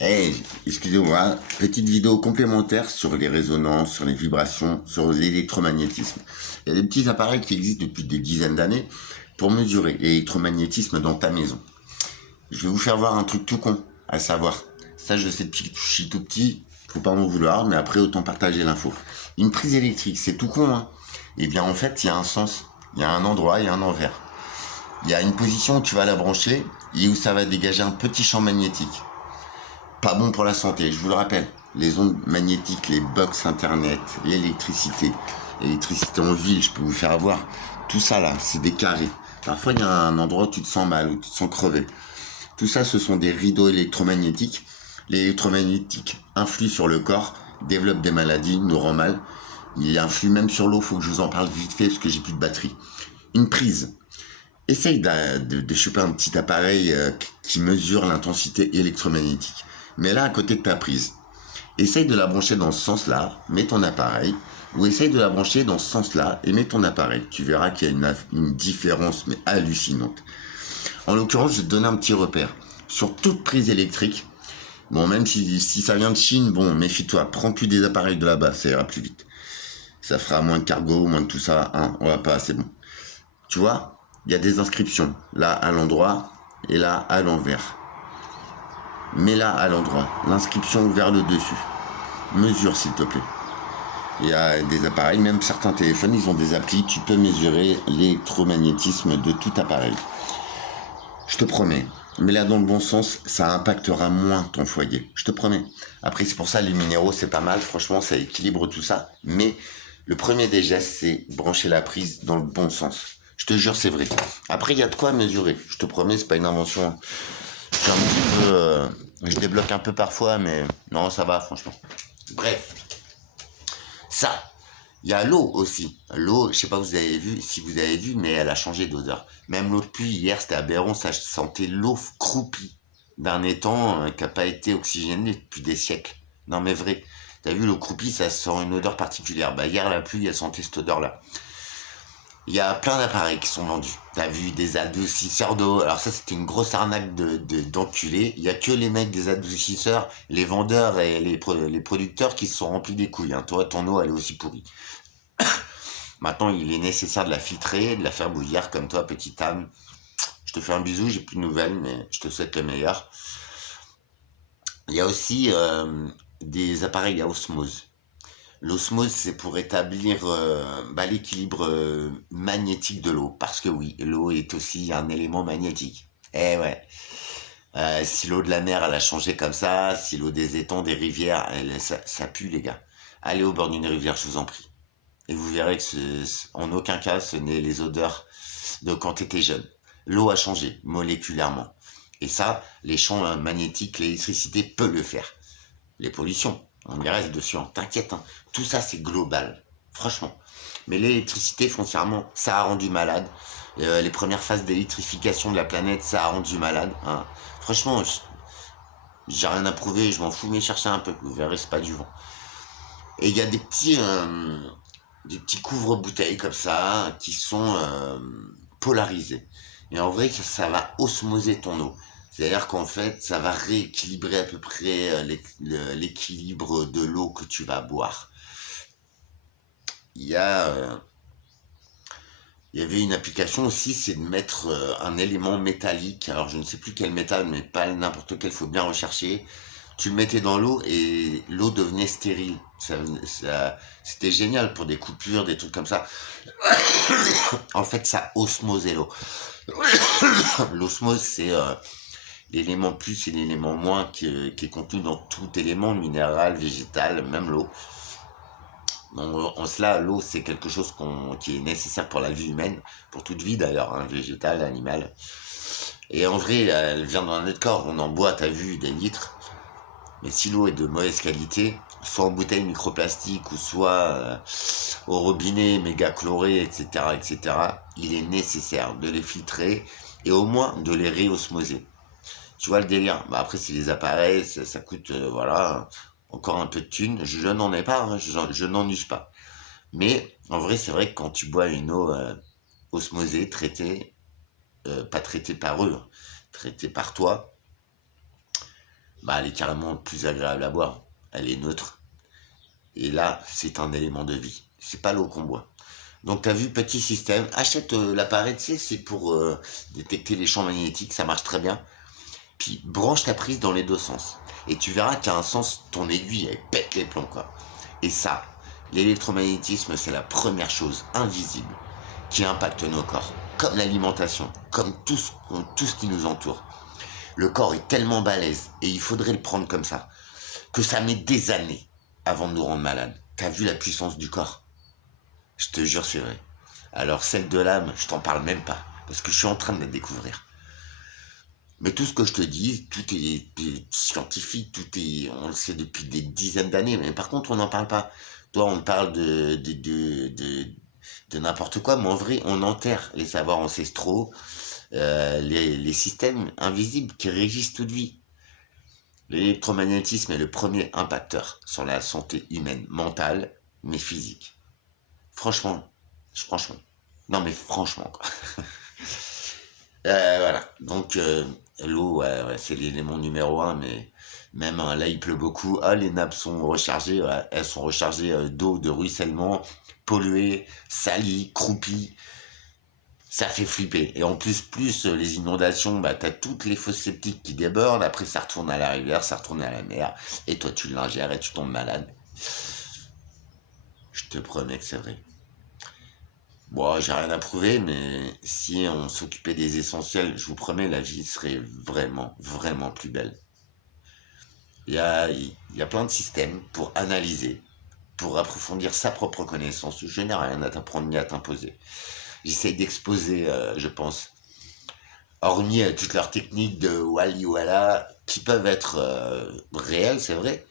Hey, excusez-moi, petite vidéo complémentaire sur les résonances, sur les vibrations, sur l'électromagnétisme. Il y a des petits appareils qui existent depuis des dizaines d'années pour mesurer l'électromagnétisme dans ta maison. Je vais vous faire voir un truc tout con, à savoir, ça je sais depuis que je suis tout petit, faut pas m'en vouloir, mais après autant partager l'info. Une prise électrique, c'est tout con, hein. Eh bien en fait, il y a un sens, il y a un endroit et un envers. Il y a une position où tu vas la brancher et où ça va dégager un petit champ magnétique. Pas bon pour la santé, je vous le rappelle. Les ondes magnétiques, les box internet, l'électricité en ville, je peux vous faire avoir. Tout ça là, c'est des carrés. Parfois il y a un endroit où tu te sens mal, où tu te sens crevé. Tout ça, ce sont des rideaux électromagnétiques. L'électromagnétique influe sur le corps, développe des maladies, nous rend mal. Il influe même sur l'eau, faut que je vous en parle vite fait parce que j'ai plus de batterie. Une prise. Essaye de choper un petit appareil qui mesure l'intensité électromagnétique. Mets-la à côté de ta prise. Essaye de la brancher dans ce sens-là, mets ton appareil, ou essaye de la brancher dans ce sens-là et mets ton appareil. Tu verras qu'il y a une différence, mais hallucinante. En l'occurrence, je vais te donner un petit repère. Sur toute prise électrique, bon, même si ça vient de Chine, bon, méfie-toi, prends plus des appareils de là-bas, ça ira plus vite. Ça fera moins de cargo, moins de tout ça, hein, on va pas, c'est bon. Tu vois, il y a des inscriptions, là à l'endroit et là à l'envers. Mets-la à l'endroit, l'inscription vers le dessus. Mesure s'il te plaît. Il y a des appareils, même certains téléphones, ils ont des applis, tu peux mesurer l'électromagnétisme de tout appareil. Je te promets, mets-la dans le bon sens, ça impactera moins ton foyer, je te promets. Après c'est pour ça les minéraux c'est pas mal, franchement ça équilibre tout ça. Mais le premier des gestes c'est brancher la prise dans le bon sens. Je te jure c'est vrai. Après il y a de quoi mesurer, je te promets c'est pas une invention. Je suis un petit peu, je débloque un peu parfois, mais non, ça va, franchement. Bref, ça. Il y a l'eau aussi. L'eau, je sais pas si vous avez vu, mais elle a changé d'odeur. Même l'eau de pluie, hier, c'était aberrant, ça sentait l'eau croupie d'un étang qui n'a pas été oxygéné depuis des siècles. Non, mais vrai. T'as vu, l'eau croupie, ça sent une odeur particulière. Bah, hier, la pluie, elle sentait cette odeur-là. Il y a plein d'appareils qui sont vendus. T'as vu des adoucisseurs d'eau. Alors ça, c'était une grosse arnaque d'enculés. Il y a que les mecs des adoucisseurs, les vendeurs et les producteurs qui se sont remplis des couilles. Hein. Toi, ton eau, elle est aussi pourrie. Maintenant, il est nécessaire de la filtrer, de la faire bouillir comme toi, petite âme. Je te fais un bisou, j'ai plus de nouvelles, mais je te souhaite le meilleur. Il y a aussi des appareils à osmose. L'osmose, c'est pour établir l'équilibre magnétique de l'eau. Parce que oui, l'eau est aussi un élément magnétique. Eh ouais. Si l'eau de la mer, elle a changé comme ça, si l'eau des étangs, des rivières, ça pue, les gars. Allez au bord d'une rivière, je vous en prie. Et vous verrez que en aucun cas, ce n'est les odeurs de quand tu étais jeune. L'eau a changé moléculairement. Et ça, les champs magnétiques, l'électricité peut le faire. Les pollutions, on y reste dessus, hein. T'inquiète, hein. Tout ça c'est global, franchement. Mais l'électricité, foncièrement, ça a rendu malade. Les premières phases d'électrification de la planète, ça a rendu malade. Hein. Franchement, j'ai rien à prouver, je m'en fous, mais cherchez un peu, vous verrez, c'est pas du vent. Et il y a des petits couvre-bouteilles comme ça, qui sont polarisés. Et en vrai, ça va osmoser ton eau. C'est-à-dire qu'en fait, ça va rééquilibrer à peu près l'équilibre de l'eau que tu vas boire. Il y avait une application aussi, c'est de mettre un élément métallique. Alors, je ne sais plus quel métal, mais pas n'importe quel, il faut bien rechercher. Tu le mettais dans l'eau et l'eau devenait stérile. C'était génial pour des coupures, des trucs comme ça. En fait, ça osmosait l'eau. L'osmose, c'est l'élément plus et l'élément moins qui est contenu dans tout élément minéral, végétal, même l'eau. Donc en cela, l'eau c'est quelque chose qui est nécessaire pour la vie humaine, pour toute vie d'ailleurs, hein, végétale, animale. Et en vrai, elle vient dans notre corps, on en boit, t'as vu, des litres. Mais si l'eau est de mauvaise qualité, soit en bouteille microplastique ou soit au robinet méga chloré, etc., il est nécessaire de les filtrer et au moins de les réosmoser. Tu vois le délire. Bah après, c'est les appareils, ça coûte, voilà, encore un peu de thunes. Je n'en ai pas, hein, je n'en use pas. Mais en vrai, c'est vrai que quand tu bois une eau osmosée, traitée, pas traitée par eux, traitée par toi, bah, elle est carrément plus agréable à boire. Elle est neutre. Et là, c'est un élément de vie. C'est pas l'eau qu'on boit. Donc, tu as vu, petit système. Achète l'appareil, tu sais, c'est pour détecter les champs magnétiques. Ça marche très bien. Puis, branche ta prise dans les deux sens. Et tu verras qu'à un sens, ton aiguille, elle pète les plombs, quoi. Et ça, l'électromagnétisme, c'est la première chose invisible qui impacte nos corps. Comme l'alimentation, comme tout ce qui nous entoure. Le corps est tellement balèze, et il faudrait le prendre comme ça, que ça met des années avant de nous rendre malades. T'as vu la puissance du corps? Je te jure, c'est vrai. Alors celle de l'âme, je t'en parle même pas, parce que je suis en train de la découvrir. Mais tout ce que je te dis, tout est scientifique, on le sait depuis des dizaines d'années, mais par contre, on n'en parle pas. Toi, on parle de n'importe quoi, mais en vrai, on enterre les savoirs ancestraux, les systèmes invisibles qui régissent toute vie. L'électromagnétisme est le premier impacteur sur la santé humaine, mentale, mais physique. Franchement. Non, mais franchement, quoi. Voilà. Donc, l'eau, ouais, c'est l'élément numéro un, mais même là, il pleut beaucoup. Ah, les nappes sont rechargées, ouais, elles sont rechargées d'eau, de ruissellement, polluées, salies, croupies. Ça fait flipper. Et en plus les inondations, bah, t'as toutes les fosses septiques qui débordent. Après, ça retourne à la rivière, ça retourne à la mer. Et toi, tu l'ingères et tu tombes malade. Je te promets que c'est vrai. Bon, j'ai rien à prouver, mais si on s'occupait des essentiels, je vous promets, la vie serait vraiment, vraiment plus belle. Il y a plein de systèmes pour analyser, pour approfondir sa propre connaissance. Je n'ai rien à t'apprendre ni à t'imposer. J'essaye d'exposer, je pense, hormis toutes leurs techniques de wali-wala, qui peuvent être réelles, c'est vrai.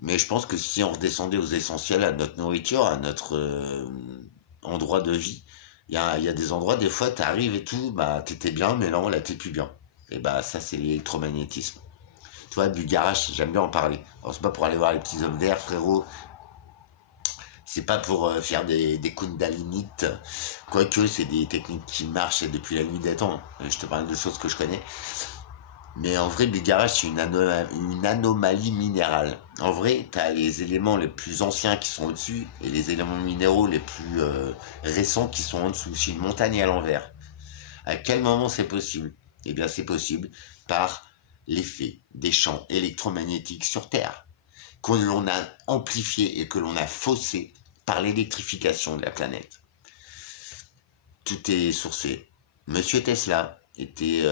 Mais je pense que si on redescendait aux essentiels, à notre nourriture, à notre endroit de vie, il y a des endroits, des fois, t'arrives et tout, bah t'étais bien, mais non, là t'es plus bien. Et bah ça, c'est l'électromagnétisme. Tu vois, du garage, j'aime bien en parler. Alors c'est pas pour aller voir les petits hommes verts, frérot. C'est pas pour faire des kundalinites, quoique c'est des techniques qui marchent depuis la nuit des temps. Je te parle de choses que je connais. Mais en vrai, le garage, c'est une anomalie minérale. En vrai, tu as les éléments les plus anciens qui sont au-dessus et les éléments minéraux les plus récents qui sont en dessous. C'est une montagne à l'envers. À quel moment c'est possible? Eh bien, c'est possible par l'effet des champs électromagnétiques sur Terre, que l'on a amplifié et que l'on a faussé par l'électrification de la planète. Tout est sourcé. Monsieur Tesla était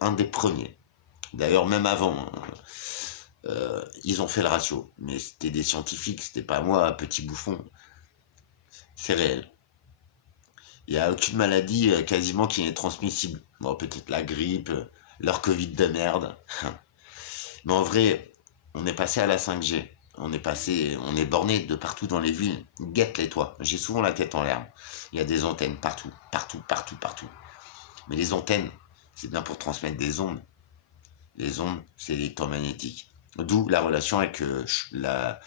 un des premiers. D'ailleurs, même avant, ils ont fait le ratio. Mais c'était des scientifiques, c'était pas moi, petit bouffon. C'est réel. Il n'y a aucune maladie quasiment qui n'est transmissible. Bon, peut-être la grippe, leur Covid de merde. Mais en vrai, on est passé à la 5G. On est borné de partout dans les villes. Guette-les, toi. J'ai souvent la tête en l'air. Il y a des antennes partout, partout, partout, partout. Mais les antennes, c'est bien pour transmettre des ondes. Les ondes, c'est électromagnétique. D'où la relation avec la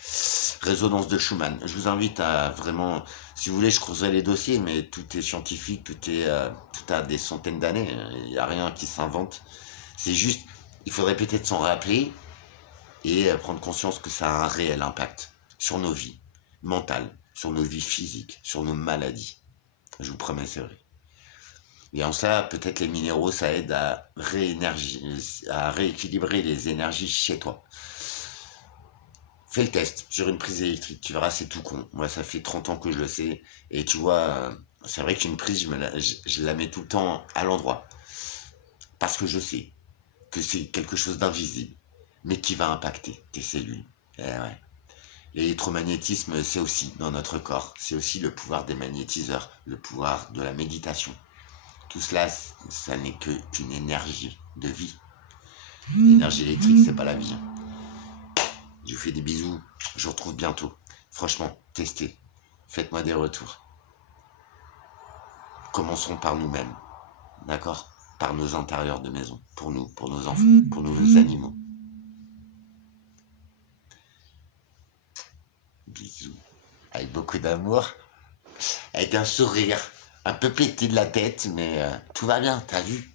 résonance de Schumann. Je vous invite à vraiment, si vous voulez, je creuserai les dossiers, mais tout est scientifique, tout a des centaines d'années. Il n'y a rien qui s'invente. C'est juste, il faudrait peut-être s'en rappeler et prendre conscience que ça a un réel impact sur nos vies mentales, sur nos vies physiques, sur nos maladies. Je vous promets, c'est vrai. Et en cela, peut-être les minéraux, ça aide à rééquilibrer les énergies chez toi. Fais le test sur une prise électrique, tu verras, c'est tout con. Moi, ça fait 30 ans que je le sais. Et tu vois, c'est vrai qu'une prise, je la mets tout le temps à l'endroit. Parce que je sais que c'est quelque chose d'invisible, mais qui va impacter tes cellules. Eh ouais. L'électromagnétisme, c'est aussi dans notre corps. C'est aussi le pouvoir des magnétiseurs, le pouvoir de la méditation. Tout cela, ça n'est qu'une énergie de vie. L'énergie électrique, c'est pas la vie. Je vous fais des bisous. Je vous retrouve bientôt. Franchement, testez. Faites-moi des retours. Commençons par nous-mêmes. D'accord? Par nos intérieurs de maison. Pour nous, pour nos enfants, pour nos animaux. Bisous. Avec beaucoup d'amour. Avec un sourire. Un peu pété de la tête, mais tout va bien, t'as vu?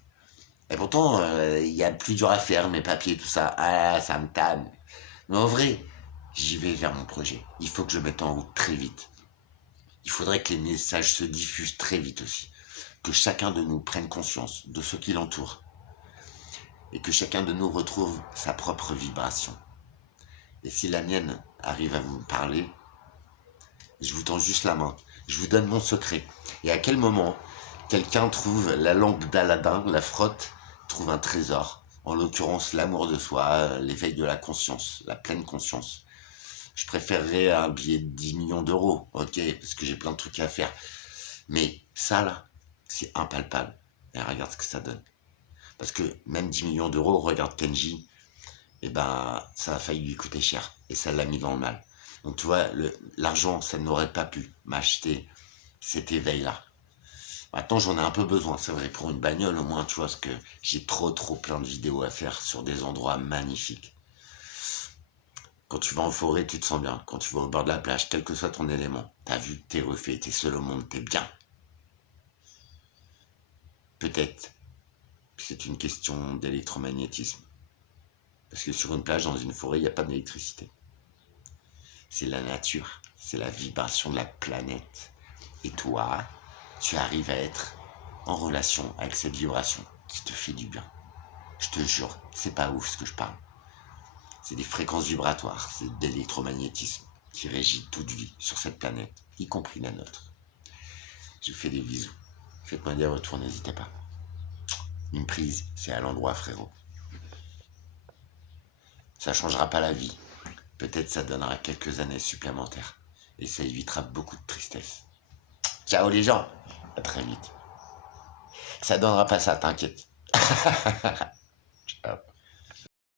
Et pourtant, il y a plus dur à faire, mes papiers, tout ça. Ah, ça me tanne. Mais en vrai, j'y vais vers mon projet. Il faut que je mette en route très vite. Il faudrait que les messages se diffusent très vite aussi. Que chacun de nous prenne conscience de ce qui l'entoure. Et que chacun de nous retrouve sa propre vibration. Et si la mienne arrive à vous parler, je vous tends juste la main. Je vous donne mon secret. Et à quel moment quelqu'un trouve la lampe d'Aladin, la frotte, trouve un trésor. En l'occurrence, l'amour de soi, l'éveil de la conscience, la pleine conscience. Je préférerais un billet de 10 millions d'euros, ok, parce que j'ai plein de trucs à faire. Mais ça, là, c'est impalpable. Et regarde ce que ça donne. Parce que même 10 millions d'euros, regarde Kenji, et ben, ça a failli lui coûter cher. Et ça l'a mis dans le mal. Donc tu vois, l'argent, ça n'aurait pas pu m'acheter cet éveil-là. Maintenant, j'en ai un peu besoin, c'est vrai, pour une bagnole au moins, tu vois, parce que j'ai trop plein de vidéos à faire sur des endroits magnifiques. Quand tu vas en forêt, tu te sens bien. Quand tu vas au bord de la plage, quel que soit ton élément, t'as vu, t'es refait, t'es seul au monde, t'es bien. Peut-être que c'est une question d'électromagnétisme. Parce que sur une plage, dans une forêt, il n'y a pas d'électricité. C'est la nature, c'est la vibration de la planète. Et toi, tu arrives à être en relation avec cette vibration qui te fait du bien. Je te jure, c'est pas ouf ce que je parle. C'est des fréquences vibratoires, c'est de l'électromagnétisme qui régit toute vie sur cette planète, y compris la nôtre. Je vous fais des bisous. Faites-moi des retours, n'hésitez pas. Une prise, c'est à l'endroit, frérot. Ça changera pas la vie. Peut-être ça donnera quelques années supplémentaires. Et ça évitera beaucoup de tristesse. Ciao les gens, à très vite. Ça donnera pas ça, t'inquiète.